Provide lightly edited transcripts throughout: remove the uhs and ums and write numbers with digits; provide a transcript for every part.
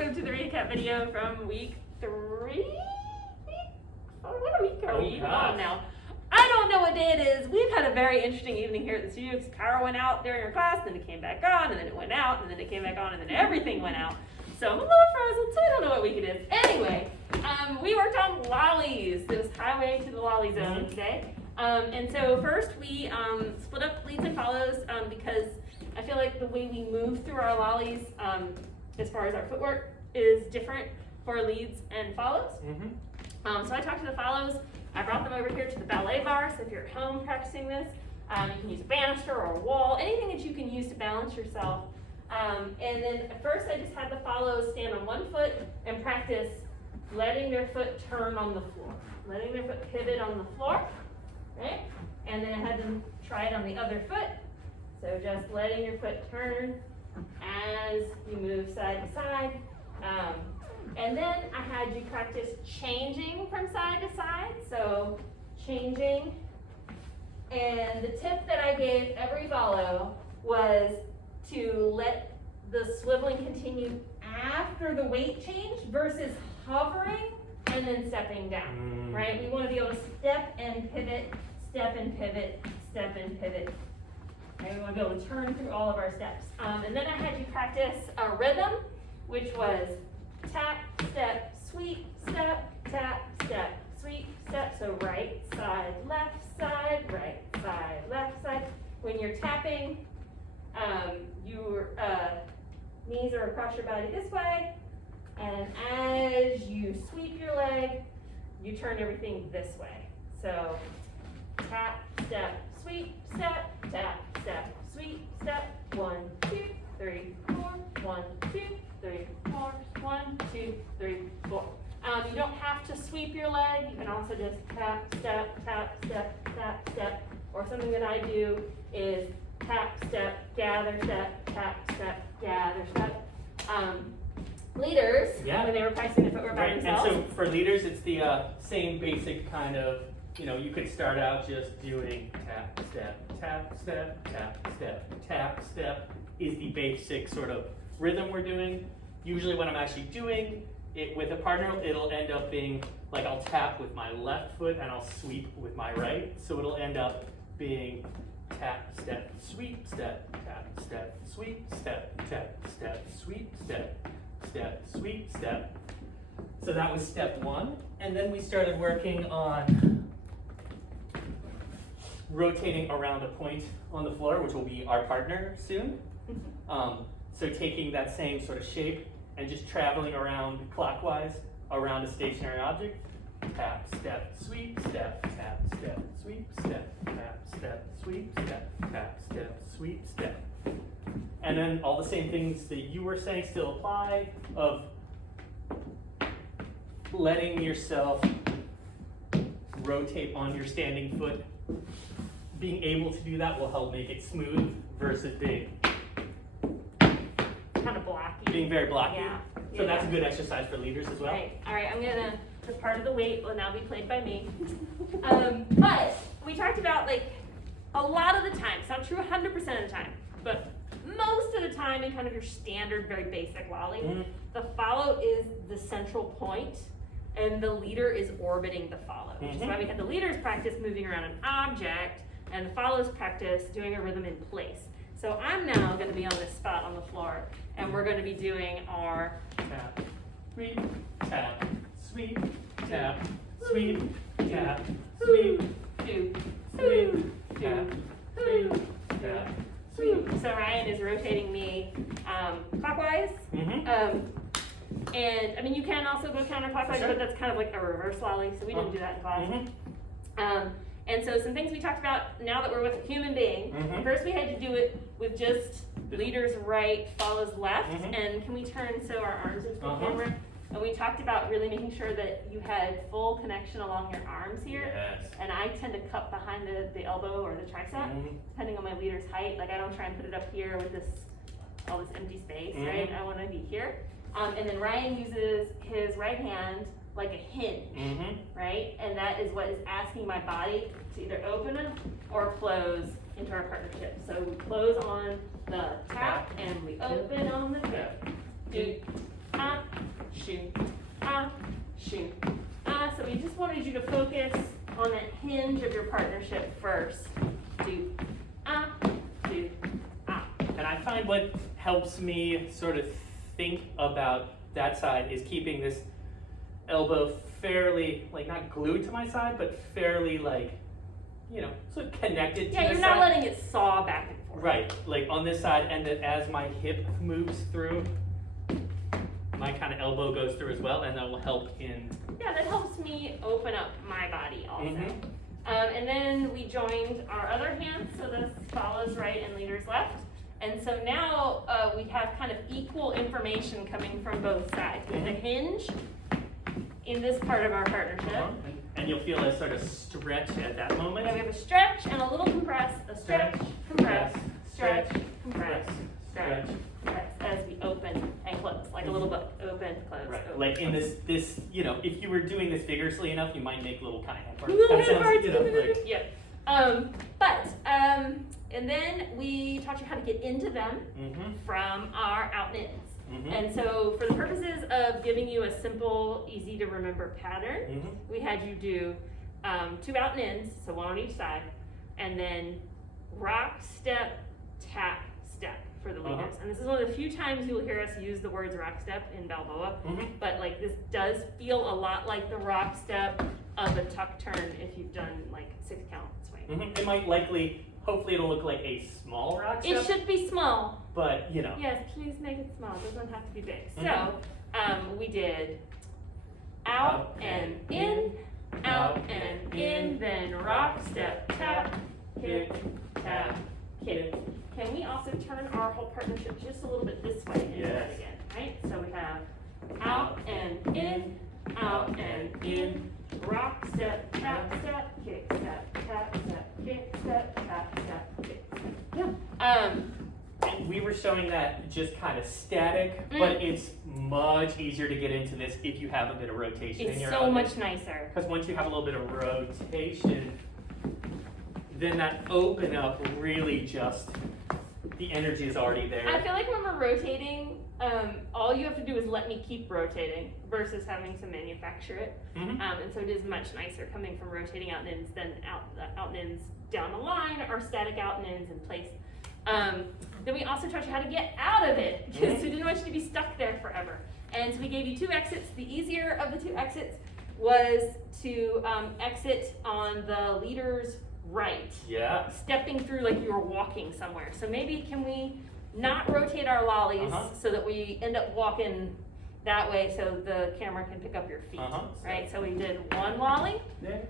welcome to the recap video from week 3? What week are we even on now? I don't know what day it is. We've had a very interesting evening here at the studio because Kara went out during her class, then it came back on, and then it went out, and then it came back on, and then everything went out. So I'm a little frozen, so I don't know what week it is. Anyway, we worked on lollies. It was highway to the lolly zone today. And so first we split up leads and follows because I feel like the way we move through our lollies as far as our footwork is different for leads and follows. So I talked to the follows. I brought them over here to the ballet bar, so if you're at home practicing this, you can use a banister or a wall, anything that you can use to balance yourself. And then at first I just had the follows stand on one foot and practice letting their foot turn on the floor. Letting their foot pivot on the floor, right? And then I had them try it on the other foot. So just letting your foot turn as you move side to side. And then I had you practice changing from side to side. So changing. And the tip that I gave every follow was to let the swiveling continue after the weight change versus hovering and then stepping down, right? We want to be able to step and pivot, step and pivot, step and pivot. And we want to be able to turn through all of our steps. And then I had you practice a rhythm, which was tap, step, sweep, step, tap, step, sweep, step. So right side, left side, right side, left side. When you're tapping, your knees are across your body this way. And as you sweep your leg, you turn everything this way. So tap, step, sweep, step, tap, step, sweep, step. 1, 2, 3, 4. 1, 2, 3, 4. 1, 2, 3, 4. You don't have to sweep your leg. You can also just tap, step, tap, step, tap, step. Or something that I do is tap, step, gather, step, tap, step, gather, step. Leaders, when they were practicing the footwork by themselves. And so for leaders, it's the same basic kind of, you could start out just doing tap, step, tap, step, tap, step, tap, step is the basic sort of rhythm we're doing. Usually when I'm actually doing it with a partner, it'll end up being like I'll tap with my left foot and I'll sweep with my right. So it'll end up being tap, step, sweep, step, tap, step, sweep, step, tap, step, sweep, step, step, sweep, step. So that was step 1. And then we started working on rotating around a point on the floor, which will be our partner soon. So taking that same sort of shape and just traveling around clockwise around a stationary object. Tap, step, sweep, step, tap, step, sweep, step, tap, step, sweep, step, tap, step, sweep, step. And then all the same things that you were saying still apply of letting yourself rotate on your standing foot. Being able to do that will help make it smooth versus being kind of blocky. Being very blocky. Yeah. So that's a good exercise for leaders as well. Right. All right, the part of the weight will now be played by me. But we talked about a lot of the time, it's not true 100% of the time, but most of the time in kind of your standard, very basic lolly, the follow is the central point and the leader is orbiting the follow, which is why we had the leaders practice moving around an object and the follows practice doing a rhythm in place. So I'm now going to be on this spot on the floor and we're going to be doing our tap, sweep, tap, sweep, tap, sweep, tap, sweep, two, sweep, tap, sweep, tap, sweep. So Ryan is rotating me clockwise. And I mean, you can also go counterclockwise, but that's kind of like a reverse lolly, so we didn't do that in class. And so some things we talked about now that we're with a human being. First we had to do it with just leaders right, follows left. And can we turn so our arms are to the camera? And we talked about really making sure that you had full connection along your arms here. Yes. And I tend to cup behind the elbow or the tricep, depending on my leader's height. Like I don't try and put it up here with all this empty space, right? I want to be here. And then Ryan uses his right hand like a hinge, right? And that is what is asking my body to either open or close into our partnership. So we close on the tap and we open on the tip. Do tap, you to focus on that hinge of your partnership first. Do, do, And I find what helps me sort of think about that side is keeping this elbow fairly, like not glued to my side, but fairly like, you know, sort of connected to Yeah, the you're side. not letting it saw back and forth. Right, like on this side, and that as my hip moves through, my kind of elbow goes through as well, and that will help in. Yeah, that helps me open up my body also. Mhm. And then we joined our other hand, so this follows right and leaders left. And so now we have kind of equal information coming from both sides. We have a hinge in this part of our partnership. And you'll feel a sort of stretch at that moment. And we have a stretch and a little compress, a stretch, compress, stretch, compress, stretch, compress, as we open and close, like a little book, open, close, Right, open, like in close. this, you know, if you were doing this vigorously enough, you might make little kind of hand parts. Little That hand sounds, parts, you know, like, yep. And then we taught you how to get into them from our out and ins. And so for the purposes of giving you a simple, easy to remember pattern, we had you do 2 out and ins, so 1 on each side, and then rock, step, tap, step for the leaders. And this is one of the few times you'll hear us use the words rock step in Balboa, but like this does feel a lot like the rock step of a tuck turn if you've done like 6 count swing. it might likely, hopefully it'll look like a small rock step. It should be small. But, you know. Yes, please make it small. It doesn't have to be big. So we did out and in, out and in, then rock, step, tap, kick, tap, kick. Can we also turn our whole partnership just a little bit this way and do that again, right? So we have out and in, rock, step, tap, step, kick, step, tap, step, kick, step, tap, step, kick, step. Yeah. And we were showing that just kind of static, but it's much easier to get into this if you have a bit of rotation in It's your so much nicer. Because once you have a little bit of rotation, then that open up really just, the energy is already there. I feel like when we're rotating, all you have to do is let me keep rotating versus having to manufacture it. And so it is much nicer coming from rotating out and ins than out and ins down the line or static out and ins in place. Then we also taught you how to get out of it because we didn't want you to be stuck there forever. And so we gave you 2 exits. The easier of the 2 exits was to exit on the leader's right. Yeah. Stepping through like you were walking somewhere. So maybe can we not rotate our lollies so that we end up walking that way so the camera can pick up your feet, right? So we did 1 lolly,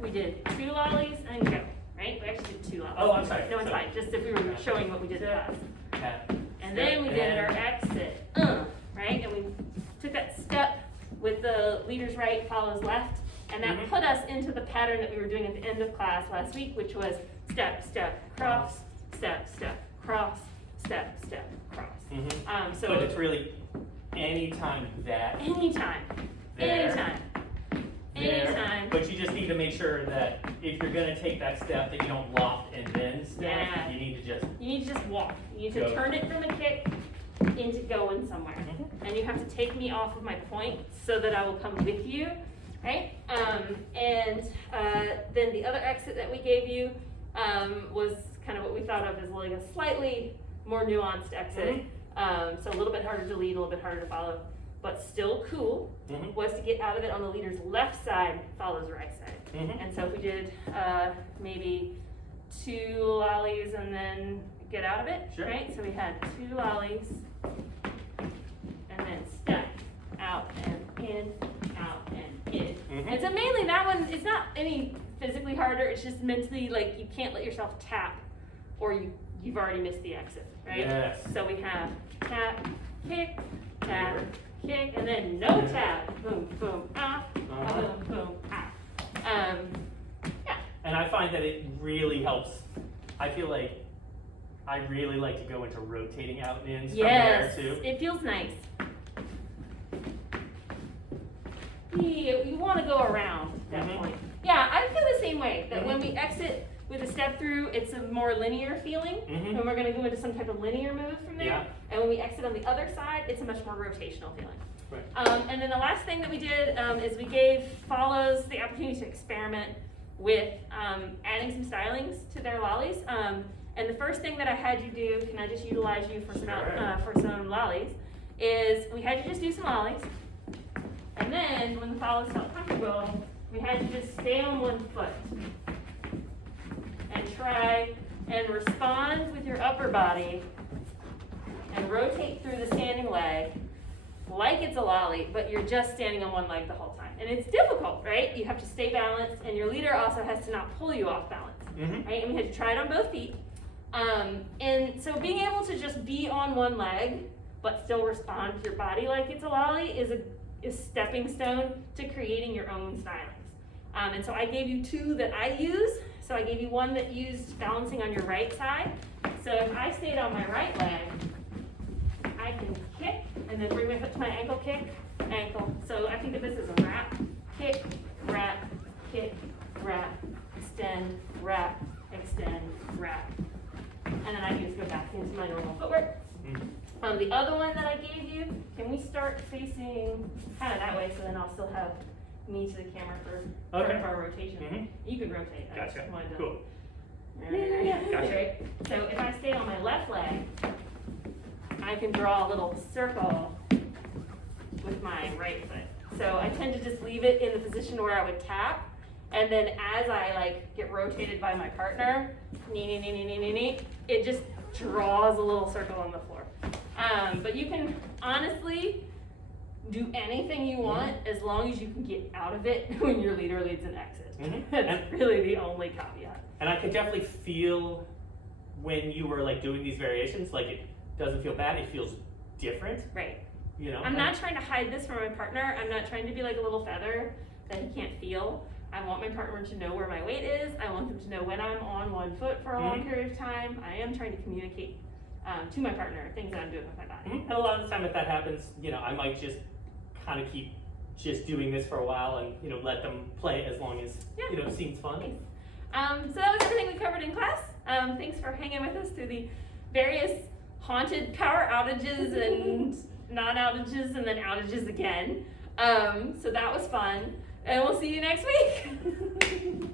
we did 2 lollies, and go, right? We actually did 2 lollies. Oh, I'm sorry. No, it's fine, just if we were showing what we did in class. Tap, And then we did our exit, right? And we took that step with the leader's right follows left, and that put us into the pattern that we were doing at the end of class last week, which was step, step, cross, step, step, cross, step, step, cross. So but it's really anytime that. anytime, There. anytime. But you just need to make sure that if you're gonna take that step, that you don't loft and then step. Yeah. You need to just. You need to just walk. You need to Go. turn it from a kick into going somewhere. And you have to take me off of my point so that I will come with you, right? Then the other exit that we gave you was kind of what we thought of as like a slightly more nuanced exit. So a little bit harder to lead, a little bit harder to follow, but still cool, was to get out of it on the leader's left side, follows right side. And so if we did maybe 2 lollies and then get out of it, right? So we had 2 lollies and then step out and in, out and in. And so mainly that one, it's not any physically harder, it's just mentally like you can't let yourself tap or you've already missed the exit, right? Yes. So we have tap, kick, and then no tap, boom, boom, boom, boom, yeah. And I find that it really helps. I feel like I really like to go into rotating out and ins from there too. It feels nice. You want to go around that point. Yeah, I feel the same way, that when we exit with a step through, it's a more linear feeling, and we're gonna go into some type of linear move from there. Yeah. And when we exit on the other side, it's a much more rotational feeling. Right. And then the last thing that we did is we gave follows the opportunity to experiment with adding some stylings to their lollies. And the first thing that I had you do, can I just utilize you for some lollies, is we had you just do some lollies. And then when the follows felt comfortable, we had you just stay on one foot and try and respond with your upper body and rotate through the standing leg like it's a lolly, but you're just standing on one leg the whole time. And it's difficult, right? You have to stay balanced, and your leader also has to not pull you off balance, right? And we had to try it on both feet. And so being able to just be on one leg, but still respond to your body like it's a lolly is a stepping stone to creating your own stylings. And so I gave you two that I use. So I gave you one that used balancing on your right side. So if I stayed on my right leg, I can kick and then bring my foot to my ankle, kick, ankle. So I think of this as a wrap, kick, wrap, extend, wrap, extend, wrap. And then I can just go back into my normal footwork. The other one that I gave you, can we start facing kind of that way, so then I'll still have me to the camera for our rotation. You can rotate. Gotcha. Cool. Gotcha. So if I stay on my left leg, I can draw a little circle with my right foot. So I tend to just leave it in the position where I would tap, and then as I get rotated by my partner, it just draws a little circle on the floor. But you can honestly do anything you want as long as you can get out of it when your leader leads an exit. That's really the only caveat. And I could definitely feel when you were doing these variations, it doesn't feel bad, it feels different. Right. You know? I'm not trying to hide this from my partner. I'm not trying to be like a little feather that he can't feel. I want my partner to know where my weight is. I want them to know when I'm on one foot for a long period of time. I am trying to communicate to my partner things that I'm doing with my body. And a lot of the time if that happens, I might just kind of keep just doing this for a while and let them play as long as it seems fun. Thanks. So that was everything we covered in class. Thanks for hanging with us through the various haunted power outages and non-outages and then outages again. So that was fun. And we'll see you next week.